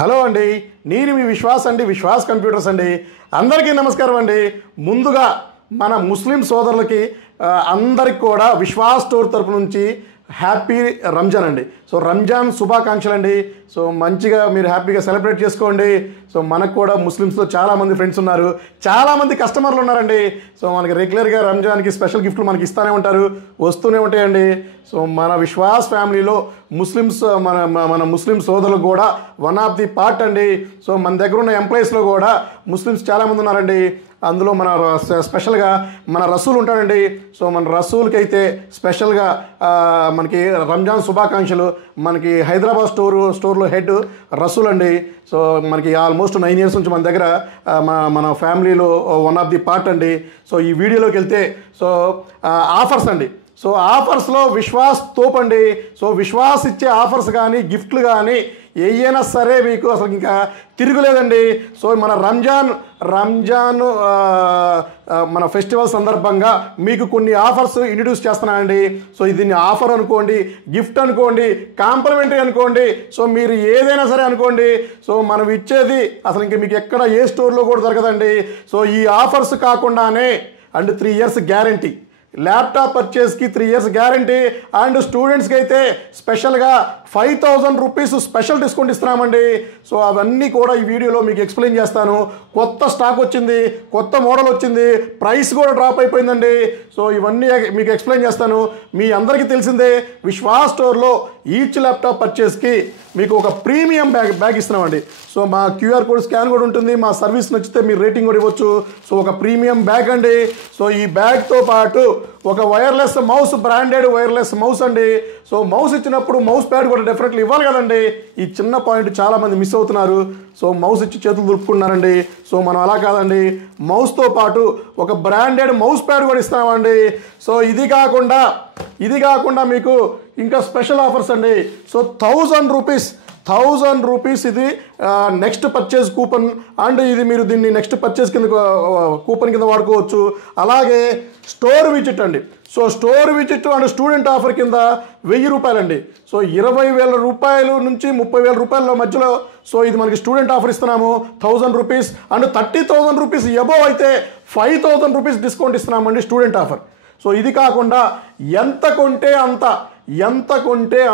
Hello అండి, నేను మీ విశ్వాస్ అండి, విశ్వాస్ కంప్యూటర్స్ అండి. అందరికీ నమస్కారం అండి. ముందుగా మన ముస్లిం సోదరులకి అందరికి కూడా విశ్వాస్ స్టోర్ తరపు నుంచి హ్యాపీ రంజాన్ అండి. సో రంజాన్ శుభాకాంక్షలు అండి. సో మంచిగా మీరు హ్యాపీగా సెలబ్రేట్ చేసుకోండి. సో మనకు కూడా ముస్లిమ్స్లో చాలామంది ఫ్రెండ్స్ ఉన్నారు, చాలామంది కస్టమర్లు ఉన్నారండి. సో మనకి రెగ్యులర్గా రంజాన్కి స్పెషల్ గిఫ్ట్లు మనకి ఇస్తూనే ఉంటారు, వస్తూనే ఉంటాయండి. సో మన విశ్వాస్ ఫ్యామిలీలో ముస్లిమ్స్ మన ముస్లిం సోదరులకు కూడా వన్ ఆఫ్ ది పార్ట్ అండి. సో మన దగ్గర ఉన్న ఎంప్లాయీస్లో కూడా ముస్లిమ్స్ చాలామంది ఉన్నారండి. అందులో మన స్పెషల్గా మన రసూల్ ఉంటాడండి. సో మన రసూల్కి అయితే స్పెషల్గా మనకి రంజాన్ శుభాకాంక్షలు. మనకి హైదరాబాద్ స్టోర్లో హెడ్ రసూల్ అండి. సో మనకి ఆల్మోస్ట్ 9 years నుంచి మన దగ్గర మన ఫ్యామిలీలో వన్ ఆఫ్ ది పార్ట్ అండి. సో ఈ వీడియోలోకి వెళ్తే సో ఆఫర్స్ అండి. సో ఆఫర్స్లో విశ్వాస్ తోపండి. సో విశ్వాస్ ఇచ్చే ఆఫర్స్ కానీ గిఫ్ట్లు కానీ ఏయైనా సరే మీకు అసలు ఇంకా తిరుగులేదండి. సో మన రంజాన్ మన ఫెస్టివల్ సందర్భంగా మీకు కొన్ని ఆఫర్స్ ఇంట్రడ్యూస్ చేస్తున్నానండి. సో దీన్ని ఆఫర్ అనుకోండి, గిఫ్ట్ అనుకోండి, కాంప్లిమెంటరీ అనుకోండి. సో మీరు ఏదైనా సరే అనుకోండి. సో మనం ఇచ్చేది అసలు ఇంకా మీకు ఎక్కడ ఏ స్టోర్లో కూడా దొరకదండి. సో ఈ ఆఫర్స్ కాకుండానే అండ్ 3 years గ్యారంటీ, ల్యాప్టాప్ పర్చేస్కి 3 years గ్యారంటీ. అండ్ స్టూడెంట్స్కి అయితే స్పెషల్గా 5,000 రూపీస్ స్పెషల్ డిస్కౌంట్ ఇస్తున్నామండి. సో అవన్నీ కూడా ఈ వీడియోలో మీకు ఎక్స్ప్లెయిన్ చేస్తాను. కొత్త స్టాక్ వచ్చింది, కొత్త మోడల్ వచ్చింది, ప్రైస్ కూడా డ్రాప్ అయిపోయిందండి. సో ఇవన్నీ మీకు ఎక్స్ప్లెయిన్ చేస్తాను. మీ అందరికీ తెలిసిందే, విశ్వాస్ స్టోర్లో ఈచ్ ల్యాప్టాప్ పర్చేస్కి మీకు ఒక ప్రీమియం బ్యాగ్ ఇస్తున్నామండి. సో మా QR కోడ్ స్కాన్ కూడా ఉంటుంది. మా సర్వీస్ నచ్చితే మీరు రేటింగ్ కూడా ఇవ్వచ్చు. సో ఒక ప్రీమియం బ్యాగ్ అండి. సో ఈ బ్యాగ్తో పాటు ఒక wireless mouse, branded wireless mouse అండి. సో మౌస్ ఇచ్చినప్పుడు మౌస్ ప్యాడ్ కూడా డెఫినెట్లీ ఇవ్వాలి కదండి. ఈ చిన్న పాయింట్ చాలామంది మిస్ అవుతున్నారు. సో మౌస్ ఇచ్చి చేతులు దులుపుకున్నారండి. సో మనం అలా కాదండి, మౌస్తో పాటు ఒక బ్రాండెడ్ మౌస్ ప్యాడ్ కూడా ఇస్తామండి. సో ఇది కాకుండా మీకు ఇంకా స్పెషల్ ఆఫర్స్ అండి. సో 1000 రూపీస్ ఇది నెక్స్ట్ పర్చేజ్ కూపన్. అండ్ ఇది మీరు దీన్ని నెక్స్ట్ పర్చేజ్ కింద కూపన్ కింద వాడుకోవచ్చు. అలాగే స్టోర్ విజిట్ అండి. So store visit and student offer కింద 1000 రూపాయలండి. సో 20,000 రూపాయలు నుంచి 30,000 రూపాయల మధ్యలో సో ఇది మనకి స్టూడెంట్ ఆఫర్ ఇస్తున్నాము. 1000 రూపీస్ అండ్ 30,000 రూపీస్ అబోవ్ అయితే 5,000 రూపీస్ డిస్కౌంట్ ఇస్తున్నామండి స్టూడెంట్ ఆఫర్. సో ఇది కాకుండా ఎంత కొంటే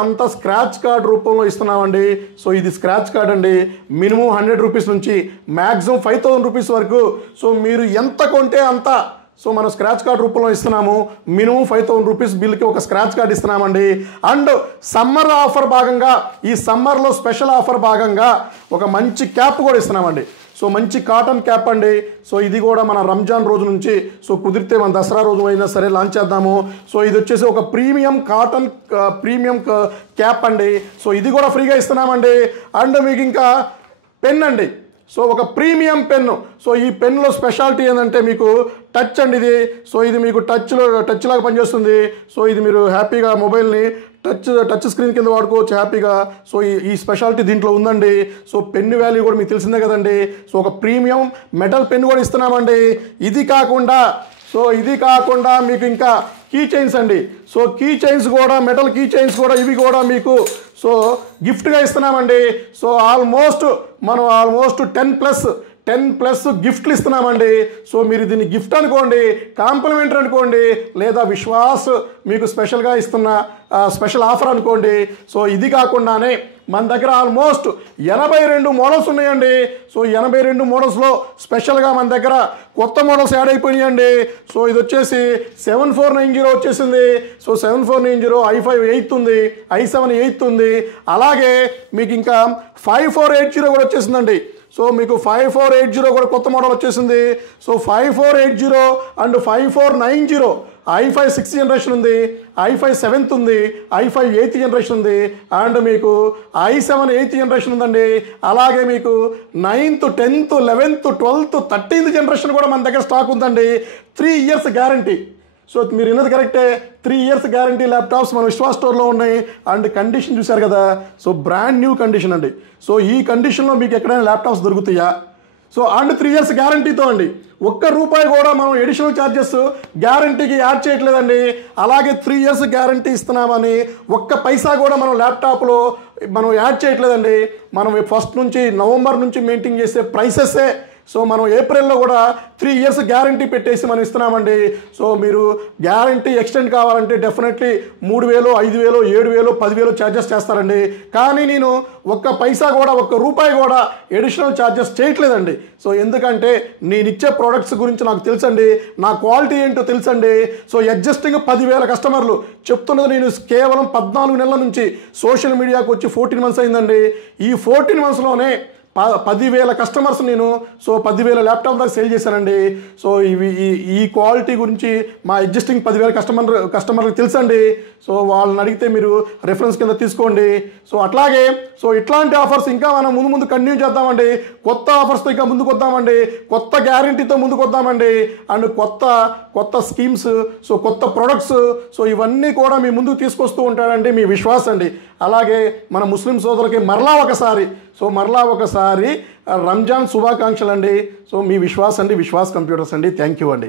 అంత స్క్రాచ్ కార్డ్ రూపంలో ఇస్తున్నామండి. సో ఇది స్క్రాచ్ కార్డ్ అండి. మినిమం 100 రూపీస్ నుంచి మ్యాక్సిమం 5,000 రూపీస్ వరకు. సో మీరు ఎంత కొంటే అంత సో మనం స్క్రాచ్ కార్డ్ రూపంలో ఇస్తున్నాము. మినిమం 5,000 రూపీస్ బిల్కి ఒక స్క్రాచ్ కార్డ్ ఇస్తున్నామండి. అండ్ సమ్మర్ ఆఫర్ భాగంగా, ఈ సమ్మర్లో స్పెషల్ ఆఫర్ భాగంగా ఒక మంచి క్యాప్ కూడా ఇస్తున్నామండి. సో మంచి కాటన్ క్యాప్ అండి. సో ఇది కూడా మన రంజాన్ రోజు నుంచి సో కుదిరితే మన దసరా రోజు అయినా సరే లాంచ్ చేద్దాము. సో ఇది వచ్చేసి ఒక ప్రీమియం కాటన్ క్యాప్ అండి. సో ఇది కూడా ఫ్రీగా ఇస్తున్నామండి. అండ్ మీకు ఇంకా పెన్ అండి. సో ఒక ప్రీమియం పెన్ను. సో ఈ పెన్లో స్పెషాలిటీ ఏంటంటే మీకు టచ్ అండి ఇది. సో ఇది మీకు టచ్ లాగా పనిచేస్తుంది. సో ఇది మీరు హ్యాపీగా మొబైల్ని టచ్ స్క్రీన్ కింద వాడుకోవచ్చు హ్యాపీగా. సో ఈ స్పెషాలిటీ దీంట్లో ఉందండి. సో పెన్ను వాల్యూ కూడా మీకు తెలిసిందే కదండి. సో ఒక ప్రీమియం మెటల్ పెన్ను కూడా ఇస్తున్నామండి. ఇది కాకుండా మీకు ఇంకా కీ చైన్స్ అండి. సో కీ చైన్స్ కూడా, మెటల్ కీ చైన్స్ కూడా, ఇవి కూడా మీకు సో గిఫ్ట్గా ఇస్తున్నామండి. సో ఆల్మోస్ట్ 10+ గిఫ్ట్లు ఇస్తున్నామండి. సో మీరు దీన్ని గిఫ్ట్ అనుకోండి, కాంప్లిమెంటరీ అనుకోండి, లేదా విశ్వాస్ మీకు స్పెషల్గా ఇస్తున్న స్పెషల్ ఆఫర్ అనుకోండి. సో ఇది కాకుండానే మన దగ్గర ఆల్మోస్ట్ 82 మోడల్స్ ఉన్నాయండి. సో 82 మోడల్స్లో స్పెషల్గా మన దగ్గర కొత్త మోడల్స్ యాడ్ అయిపోయినాయండి. సో ఇది వచ్చేసి 7490 వచ్చేసింది. సో 7490 i5 8th ఉంది, i7 8th ఉంది. అలాగే మీకు ఇంకా 5480 కూడా వచ్చేసిందండి. సో మీకు 5480 కూడా కొత్త మోడల్ వచ్చేసింది. So 5480 and 5490 i5 6th generation ఉంది, i5 7th ఉంది, i5 8th జనరేషన్ ఉంది. అండ్ మీకు i7 8th జనరేషన్ ఉందండి. అలాగే మీకు 9th 10th 11th 12th 13th generation కూడా మన దగ్గర స్టాక్ ఉందండి. 3 years గ్యారంటీ. సో మీరు విన్నది కరెక్టే, 3 years గ్యారంటీ ల్యాప్టాప్స్ మన విశ్వాస్ స్టోర్లో ఉన్నాయి. అండ్ కండిషన్ చూశారు కదా. సో బ్రాండ్ న్యూ కండిషన్ అండి. సో ఈ కండిషన్లో మీకు ఎక్కడైనా ల్యాప్టాప్స్ దొరుకుతాయా? సో అండ్ 3 years గ్యారంటీతో అండి. ₹1 కూడా మనం ఎడిషనల్ ఛార్జెస్ గ్యారంటీకి యాడ్ చేయట్లేదండి. అలాగే 3 years గ్యారంటీ ఇస్తున్నామని ఒక్క పైసా కూడా మనం ల్యాప్టాప్లో మనం యాడ్ చేయట్లేదండి. మనం ఫస్ట్ నుంచి నవంబర్ నుంచి మెయింటైన్ చేసే ప్రైసెస్సే సో మనం ఏప్రిల్లో కూడా 3 years గ్యారంటీ పెట్టేసి మనం ఇస్తున్నామండి. సో మీరు గ్యారంటీ ఎక్స్టెండ్ కావాలంటే డెఫినెట్లీ 3,000, 5,000, 7,000, 10,000 ఛార్జెస్ చేస్తారండి. కానీ నేను ఒక్క పైసా కూడా, ఒక్క రూపాయి కూడా ఎడిషనల్ ఛార్జెస్ చేయట్లేదండి. సో ఎందుకంటే నేను ఇచ్చే ప్రోడక్ట్స్ గురించి నాకు తెలుసండి, నా క్వాలిటీ ఏంటో తెలుసండి. సో ఎగ్జిస్టింగ్ 10,000 కస్టమర్లు చెప్తున్నది నేను కేవలం 14 నెలల నుంచి సోషల్ మీడియాకు వచ్చి 14 months అయిందండి. ఈ 14 monthsలోనే 10,000 కస్టమర్స్ నేను సో 10,000 ల్యాప్టాప్ దాకా సేల్ చేశానండి. సో ఈ క్వాలిటీ గురించి మా ఎగ్జిస్టింగ్ 10,000 కస్టమర్లకు తెలుసండి. సో వాళ్ళని అడిగితే మీరు రెఫరెన్స్ కింద తీసుకోండి. సో అట్లాగే సో ఇట్లాంటి ఆఫర్స్ ఇంకా మనం ముందు కంటిన్యూ చేద్దామండి. కొత్త ఆఫర్స్తో ఇంకా ముందుకు వద్దామండి, కొత్త గ్యారంటీతో ముందుకు వద్దామండి. అండ్ కొత్త స్కీమ్స్, సో కొత్త ప్రొడక్ట్స్, సో ఇవన్నీ కూడా మీ ముందుకు తీసుకొస్తూ ఉంటాడండి మీ విశ్వాస్ అండి. అలాగే మన ముస్లిం సోదరులకి మరలా ఒకసారి రంజాన్ శుభాకాంక్షలు అండి. సో మీ విశ్వాస్ అండి, విశ్వాస్ కంప్యూటర్స్ అండి. థ్యాంక్ యూ అండి.